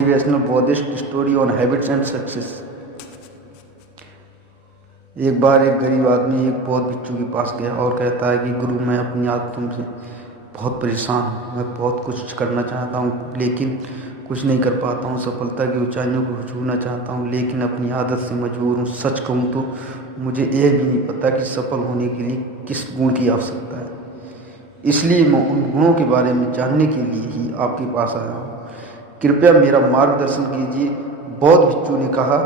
Motivational Buddhist story on habits and success. एक बार एक गरीब आदमी एक बौद्ध भिक्षु के पास गया और कहता है कि गुरु, मैं अपनी आदतों से बहुत परेशान हूँ। मैं बहुत कुछ करना चाहता हूँ लेकिन कुछ नहीं कर पाता हूँ। सफलता की ऊंचाइयों को छूना चाहता हूँ लेकिन अपनी आदत से मजबूर हूँ। सच कहूँ तो मुझे यह भी नहीं पता कि सफल होने के लिए किस गुण की आवश्यकता है। इसलिए मैं उन गुणों के बारे में जानने के लिए ही आपके पास आया हूँ। कृपया मेरा मार्गदर्शन कीजिए। बौद्ध भिक्षु ने कहा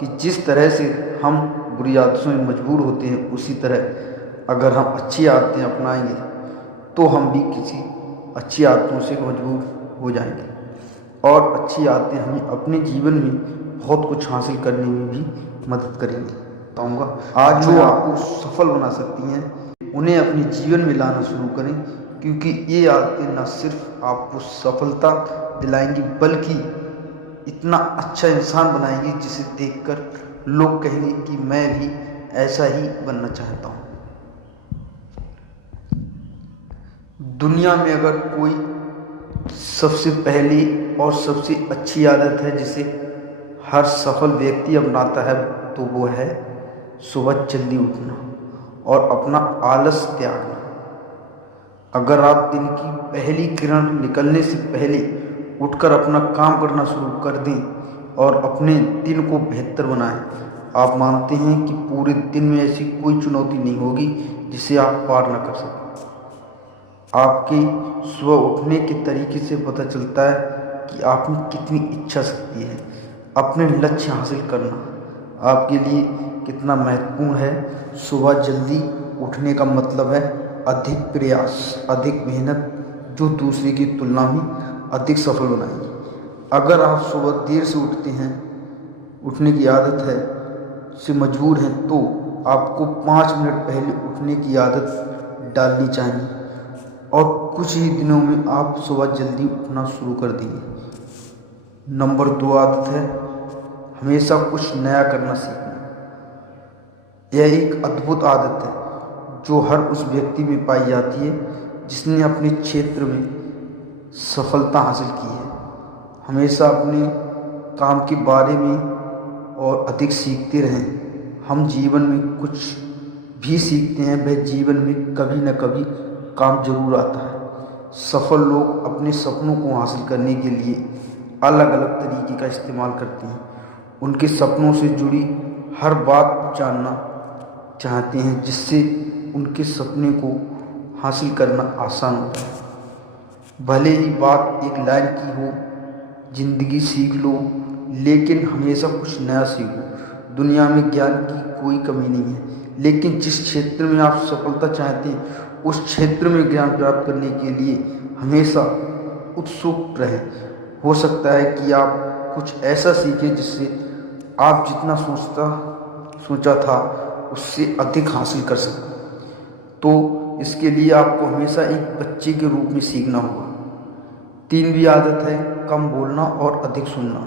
कि जिस तरह से हम बुरी आदतों में मजबूर होते हैं, उसी तरह अगर हम अच्छी आदतें अपनाएंगे तो हम भी किसी अच्छी आदतों से मजबूर हो जाएंगे और अच्छी आदतें हमें अपने जीवन में बहुत कुछ हासिल करने में भी मदद करेंगी। बताऊँगा आज जो आपको सफल बना सकती हैं, उन्हें अपने जीवन में लाना शुरू करें, क्योंकि ये आदतें न सिर्फ आपको सफलता दिलाएंगी बल्कि इतना अच्छा इंसान बनाएंगी जिसे देखकर लोग कहेंगे कि मैं भी ऐसा ही बनना चाहता हूँ। दुनिया में अगर कोई सबसे पहली और सबसे अच्छी आदत है जिसे हर सफल व्यक्ति अपनाता है, तो वो है सुबह जल्दी उठना और अपना आलस त्यागना। अगर आप दिन की पहली किरण निकलने से पहले उठकर अपना काम करना शुरू कर दें और अपने दिन को बेहतर बनाएं, आप मानते हैं कि पूरे दिन में ऐसी कोई चुनौती नहीं होगी जिसे आप पार न कर सकें। आपके सुबह उठने के तरीके से पता चलता है कि आप में कितनी इच्छा शक्ति है। अपने लक्ष्य हासिल करना आपके लिए कितना महत्वपूर्ण है। सुबह जल्दी उठने का मतलब है अधिक प्रयास, अधिक मेहनत, जो दूसरे की तुलना में अधिक सफल बनाएगी। अगर आप सुबह देर से उठते हैं, उठने की आदत है से मजबूर हैं, तो आपको 5 मिनट पहले उठने की आदत डालनी चाहिए और कुछ ही दिनों में आप सुबह जल्दी उठना शुरू कर देंगे। नंबर 2 आदत है हमेशा कुछ नया करना सीखना। यह एक अद्भुत आदत है जो हर उस व्यक्ति में पाई जाती है जिसने अपने क्षेत्र में सफलता हासिल की है। हमेशा अपने काम के बारे में और अधिक सीखते रहें। हम जीवन में कुछ भी सीखते हैं, वह जीवन में कभी न कभी काम जरूर आता है। सफल लोग अपने सपनों को हासिल करने के लिए अलग अलग तरीके का इस्तेमाल करते हैं। उनके सपनों से जुड़ी हर बात जानना चाहते हैं जिससे उनके सपने को हासिल करना आसान होता है। भले ही बात एक लाइन की हो, जिंदगी सीख लो लेकिन हमेशा कुछ नया सीखो। दुनिया में ज्ञान की कोई कमी नहीं है, लेकिन जिस क्षेत्र में आप सफलता चाहते हैं उस क्षेत्र में ज्ञान प्राप्त करने के लिए हमेशा उत्सुक रहें। हो सकता है कि आप कुछ ऐसा सीखें जिससे आप जितना सोचा था उससे अधिक हासिल कर सकें। तो इसके लिए आपको हमेशा एक बच्चे के रूप में सीखना होगा। 3वीं आदत है कम बोलना और अधिक सुनना।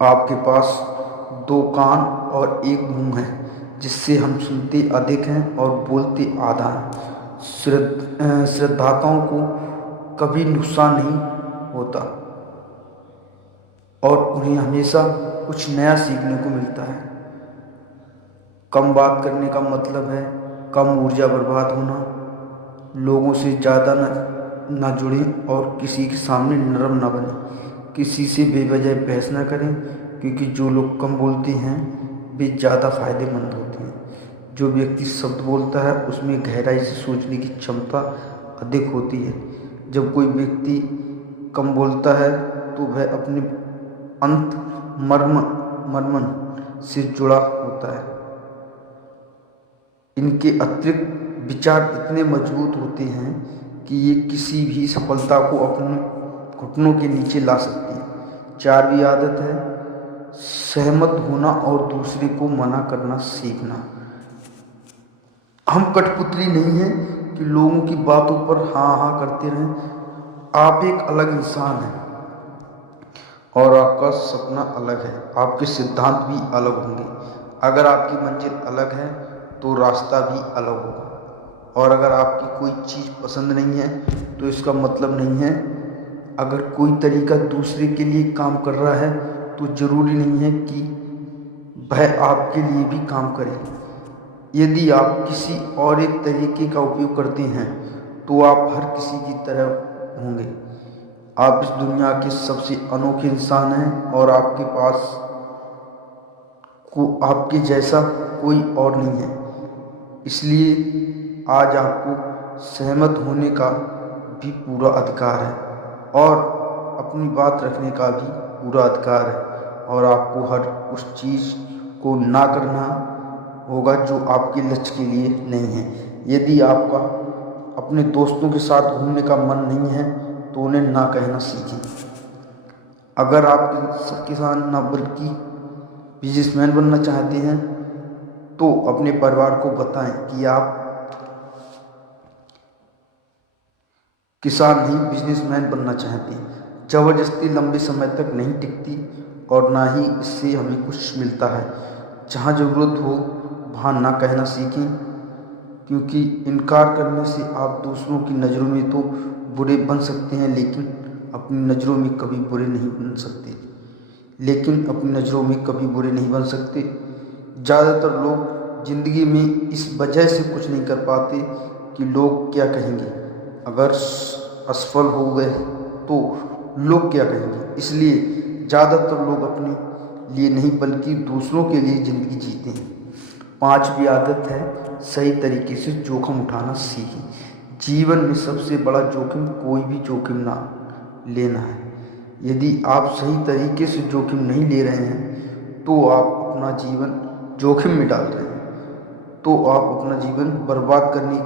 आपके पास 2 कान और 1 मुंह है, जिससे हम सुनते अधिक हैं और बोलते आधा हैं। श्रद्धाताओं को कभी नुकसान नहीं होता और उन्हें हमेशा कुछ नया सीखने को मिलता है। कम बात करने का मतलब है कम ऊर्जा बर्बाद होना। लोगों से ज़्यादा न जुड़ें और किसी के सामने नरम न बने। किसी से बेवजह बहस न करें, क्योंकि जो लोग कम बोलते हैं वे ज़्यादा फायदेमंद होते हैं। जो व्यक्ति शब्द बोलता है उसमें गहराई से सोचने की क्षमता अधिक होती है। जब कोई व्यक्ति कम बोलता है तो वह अपने अंत मर्मन से जुड़ा होता है। इनके अतिरिक्त विचार इतने मजबूत होते हैं कि ये किसी भी सफलता को अपने घुटनों के नीचे ला सकती है। 4वीं आदत है सहमत होना और दूसरे को मना करना सीखना। हम कठपुतली नहीं हैं कि लोगों की बातों पर हाँ हाँ करते रहें। आप एक अलग इंसान हैं और आपका सपना अलग है। आपके सिद्धांत भी अलग होंगे। अगर आपकी मंजिल अलग है तो रास्ता भी अलग होगा। और अगर आपकी कोई चीज़ पसंद नहीं है तो इसका मतलब नहीं है अगर कोई तरीका दूसरे के लिए काम कर रहा है तो ज़रूरी नहीं है कि वह आपके लिए भी काम करे। यदि आप किसी और एक तरीके का उपयोग करते हैं तो आप हर किसी की तरह होंगे। आप इस दुनिया के सबसे अनोखे इंसान हैं और आपके पास को आपके जैसा कोई और नहीं है। इसलिए आज आपको सहमत होने का भी पूरा अधिकार है और अपनी बात रखने का भी पूरा अधिकार है, और आपको हर उस चीज़ को ना करना होगा जो आपके लक्ष्य के लिए नहीं है। यदि आपका अपने दोस्तों के साथ घूमने का मन नहीं है तो उन्हें ना कहना सीखें। अगर आप किसान ना बल्कि बिजनेसमैन बनना चाहते हैं तो अपने परिवार को बताएं कि आप किसान नहीं बिजनेसमैन बनना चाहते हैं। ज़बरदस्ती लंबे समय तक नहीं टिकती और ना ही इससे हमें कुछ मिलता है। जहाँ ज़रूरत हो वहाँ ना कहना सीखें, क्योंकि इनकार करने से आप दूसरों की नज़रों में तो बुरे बन सकते हैं लेकिन अपनी नज़रों में कभी बुरे नहीं बन सकते। ज़्यादातर लोग ज़िंदगी में इस वजह से कुछ नहीं कर पाते कि लोग क्या कहेंगे। अगर असफल हो गए तो लोग क्या कहेंगे। इसलिए ज़्यादातर लोग अपने लिए नहीं बल्कि दूसरों के लिए ज़िंदगी जीते हैं। 5वीं आदत है सही तरीके से जोखिम उठाना सीखें। जीवन में सबसे बड़ा जोखिम कोई भी जोखिम ना लेना है। यदि आप सही तरीके से जोखिम नहीं ले रहे हैं तो आप अपना जीवन जोखिम में डाल रहे हैं, तो आप अपना जीवन बर्बाद करने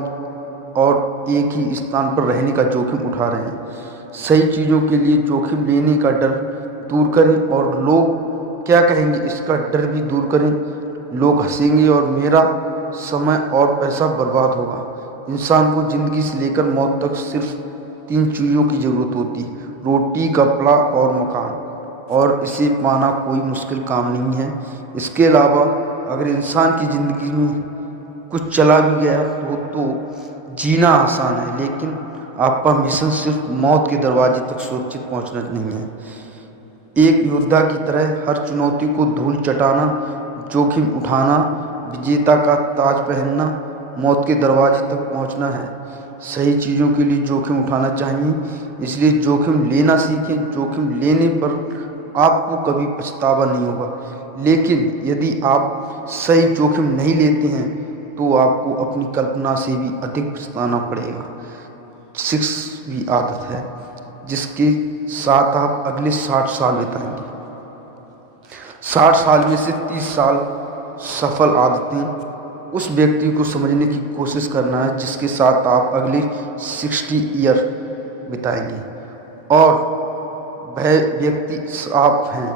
और एक ही स्थान पर रहने का जोखिम उठा रहे हैं। सही चीज़ों के लिए जोखिम लेने का डर दूर करें और लोग क्या कहेंगे इसका डर भी दूर करें। लोग हंसेंगे और मेरा समय और पैसा बर्बाद होगा। इंसान को ज़िंदगी से लेकर मौत तक सिर्फ 3 चीज़ों की ज़रूरत होती है: रोटी, कपड़ा और मकान, और इसे पाना कोई मुश्किल काम नहीं है। इसके अलावा अगर इंसान की ज़िंदगी में कुछ चला भी गया तो जीना आसान है, लेकिन आपका मिशन सिर्फ मौत के दरवाजे तक सुरक्षित पहुंचना नहीं है। एक योद्धा की तरह हर चुनौती को धूल चटाना, जोखिम उठाना, विजेता का ताज पहनना, मौत के दरवाजे तक पहुंचना है। सही चीज़ों के लिए जोखिम उठाना चाहिए, इसलिए जोखिम लेना सीखें। जोखिम लेने पर आपको कभी पछतावा नहीं होगा, लेकिन यदि आप सही जोखिम नहीं लेते हैं तो आपको अपनी कल्पना से भी अधिक पछताना पड़ेगा। 6वीं आदत है जिसके साथ आप अगले 60 साल बिताएंगे। 60 साल में से 30 साल सफल आदतें उस व्यक्ति को समझने की कोशिश करना है जिसके साथ आप अगले 60 ईयर बिताएंगे, और वह व्यक्ति आप हैं।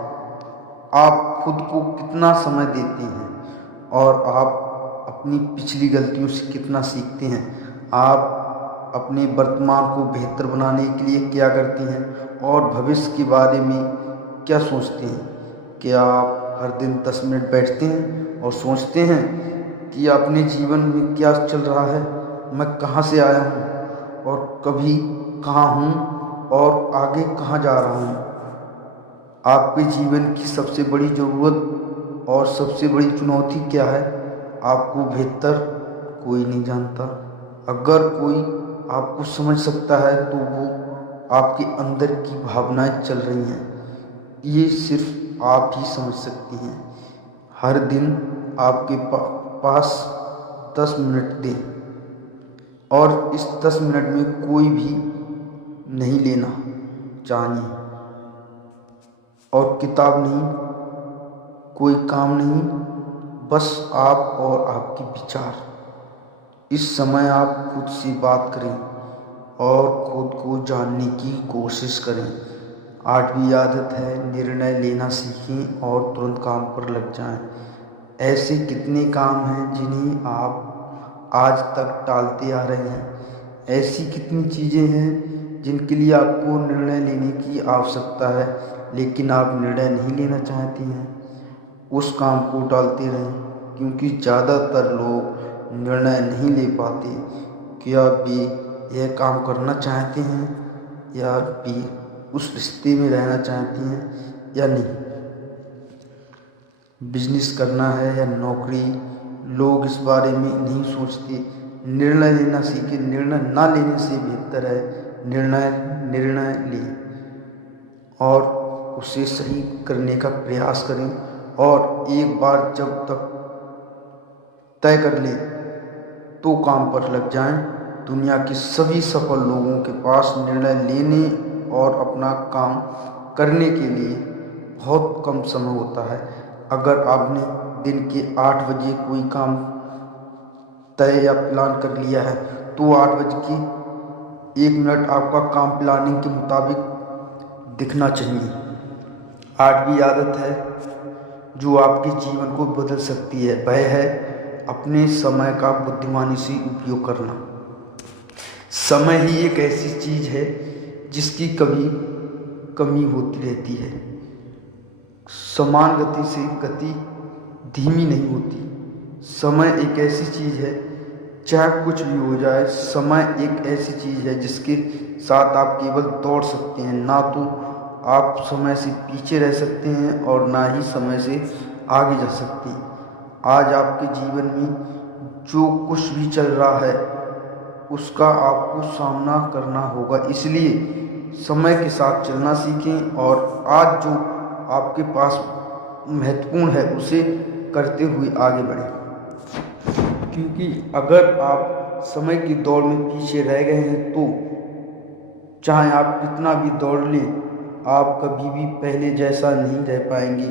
आप खुद को कितना समय देते हैं और आप अपनी पिछली गलतियों से कितना सीखते हैं। आप अपने वर्तमान को बेहतर बनाने के लिए क्या करते हैं और भविष्य के बारे में क्या सोचते हैं। क्या आप हर दिन 10 मिनट बैठते हैं और सोचते हैं कि अपने जीवन में क्या चल रहा है, मैं कहाँ से आया हूँ और कभी कहाँ हूँ और आगे कहाँ जा रहा हूँ। आपके जीवन की सबसे बड़ी ज़रूरत और सबसे बड़ी चुनौती क्या है, आपको बेहतर कोई नहीं जानता। अगर कोई आपको समझ सकता है तो वो आपके अंदर की भावनाएं चल रही हैं, ये सिर्फ आप ही समझ सकती हैं। हर दिन आपके पास 10 मिनट दें और इस 10 मिनट में कोई भी नहीं लेना चाहिए, और किताब नहीं, कोई काम नहीं, बस आप और आपके विचार। इस समय आप खुद से बात करें और खुद को जानने की कोशिश करें। 8वीं आदत है निर्णय लेना सीखें और तुरंत काम पर लग जाएं। ऐसे कितने काम हैं जिन्हें आप आज तक टालते आ रहे हैं। ऐसी कितनी चीज़ें हैं जिनके लिए आपको निर्णय लेने की आवश्यकता है लेकिन आप निर्णय नहीं लेना चाहते हैं। उस काम को टालते रहें, क्योंकि ज़्यादातर लोग निर्णय नहीं ले पाते। क्या वे यह काम करना चाहते हैं या वे उस रिश्ते में रहना चाहती हैं या नहीं। बिजनेस करना है या नौकरी, लोग इस बारे में नहीं सोचते। निर्णय लेना सीखें। निर्णय ना लेने से बेहतर है निर्णय लें और उसे सही करने का प्रयास करें। और एक बार जब तक तय कर लें तो काम पर लग जाएं। दुनिया के सभी सफल लोगों के पास निर्णय लेने और अपना काम करने के लिए बहुत कम समय होता है। अगर आपने दिन के 8 बजे कोई काम तय या प्लान कर लिया है तो 8 बज के 1 मिनट आपका काम प्लानिंग के मुताबिक दिखना चाहिए। 8वीं आदत है जो आपके जीवन को बदल सकती है, वह है अपने समय का बुद्धिमानी से उपयोग करना। समय ही एक ऐसी चीज है जिसकी कभी कमी होती रहती है। समान गति से गति धीमी नहीं होती। समय एक ऐसी चीज है, चाहे कुछ भी हो जाए, समय एक ऐसी चीज है जिसके साथ आप केवल दौड़ सकते हैं। ना तो आप समय से पीछे रह सकते हैं और ना ही समय से आगे जा सकते हैं। आज आपके जीवन में जो कुछ भी चल रहा है उसका आपको सामना करना होगा, इसलिए समय के साथ चलना सीखें और आज जो आपके पास महत्वपूर्ण है उसे करते हुए आगे बढ़ें। क्योंकि अगर आप समय की दौड़ में पीछे रह गए हैं तो चाहे आप कितना भी दौड़ लें, आप कभी भी पहले जैसा नहीं रह पाएंगे।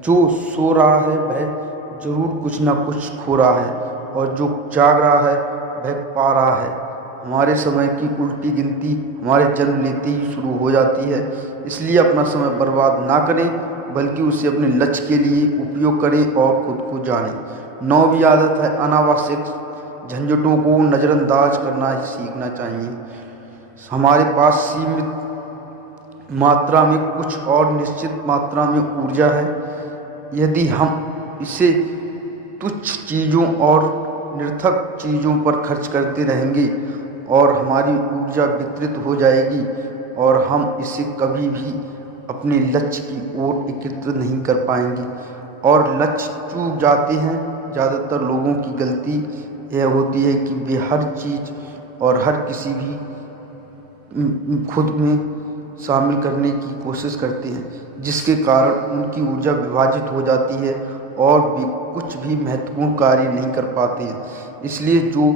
जो सो रहा है वह जरूर कुछ ना कुछ खो रहा है और जो जाग रहा है वह पा रहा है। हमारे समय की उल्टी गिनती हमारे जन्म लेते ही शुरू हो जाती है, इसलिए अपना समय बर्बाद ना करें बल्कि उसे अपने लक्ष्य के लिए उपयोग करें और खुद को जानें। 9वीं आदत है अनावश्यक झंझटों को नज़रअंदाज करना सीखना चाहिए। हमारे पास सीमित मात्रा में कुछ और निश्चित मात्रा में ऊर्जा है। यदि हम इसे तुच्छ चीज़ों और निरर्थक चीज़ों पर खर्च करते रहेंगे और हमारी ऊर्जा वितरित हो जाएगी और हम इसे कभी भी अपने लक्ष्य की ओर एकत्रित नहीं कर पाएंगे और लक्ष्य चूक जाते हैं। ज़्यादातर लोगों की गलती यह होती है कि वे हर चीज़ और हर किसी भी खुद में शामिल करने की कोशिश करते हैं, जिसके कारण उनकी ऊर्जा विभाजित हो जाती है और वे कुछ भी महत्वपूर्ण कार्य नहीं कर पाते हैं। इसलिए जो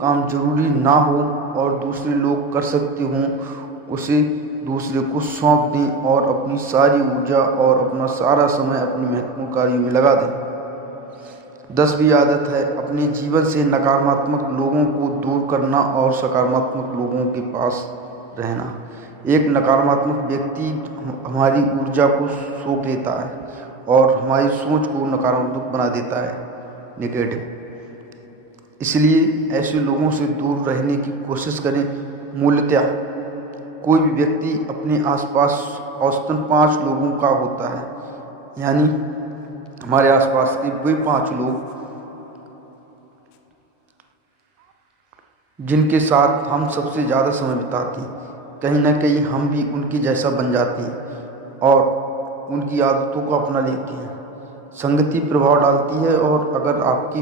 काम जरूरी ना हो और दूसरे लोग कर सकते हों उसे दूसरे को सौंप दें और अपनी सारी ऊर्जा और अपना सारा समय अपने महत्वपूर्ण कार्यों में लगा दें। 10वीं आदत है अपने जीवन से नकारात्मक लोगों को दूर करना और सकारात्मक लोगों के पास रहना। एक नकारात्मक व्यक्ति हमारी ऊर्जा को सोख लेता है और हमारी सोच को नकारात्मक बना देता है, नेगेटिव। इसलिए ऐसे लोगों से दूर रहने की कोशिश करें। मूलतः कोई भी व्यक्ति अपने आसपास औसतन 5 लोगों का होता है, यानी हमारे आसपास के वे 5 लोग जिनके साथ हम सबसे ज़्यादा समय बिताते हैं। कहीं ना कहीं हम भी उनकी जैसा बन जाते हैं और उनकी आदतों को अपना लेते हैं। संगति प्रभाव डालती है और अगर आपके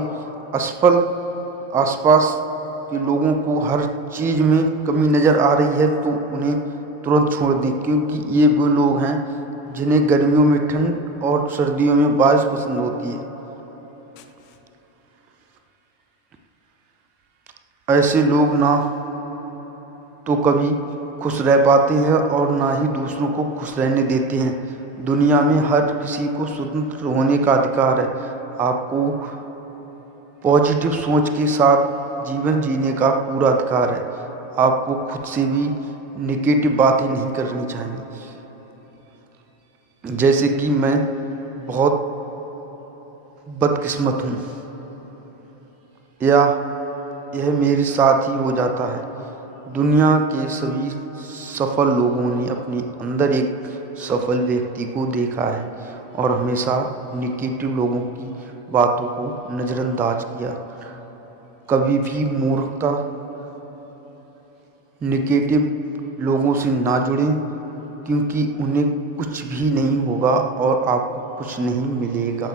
आसपास के लोगों को हर चीज़ में कमी नज़र आ रही है तो उन्हें तुरंत छोड़ दें, क्योंकि ये वो लोग हैं जिन्हें गर्मियों में ठंड और सर्दियों में बारिश पसंद होती है। ऐसे लोग ना तो कभी खुश रह पाते हैं और ना ही दूसरों को खुश रहने देते हैं। दुनिया में हर किसी को स्वतंत्र होने का अधिकार है। आपको पॉजिटिव सोच के साथ जीवन जीने का पूरा अधिकार है। आपको खुद से भी नेगेटिव बातें नहीं करनी चाहिए, जैसे कि मैं बहुत बदकिस्मत हूँ या यह मेरे साथ ही हो जाता है। दुनिया के सभी सफल लोगों ने अपने अंदर एक सफल व्यक्ति को देखा है और हमेशा नेगेटिव लोगों की बातों को नज़रअंदाज किया। कभी भी मूर्खता नेगेटिव लोगों से ना जुड़ें क्योंकि उन्हें कुछ भी नहीं होगा और आपको कुछ नहीं मिलेगा।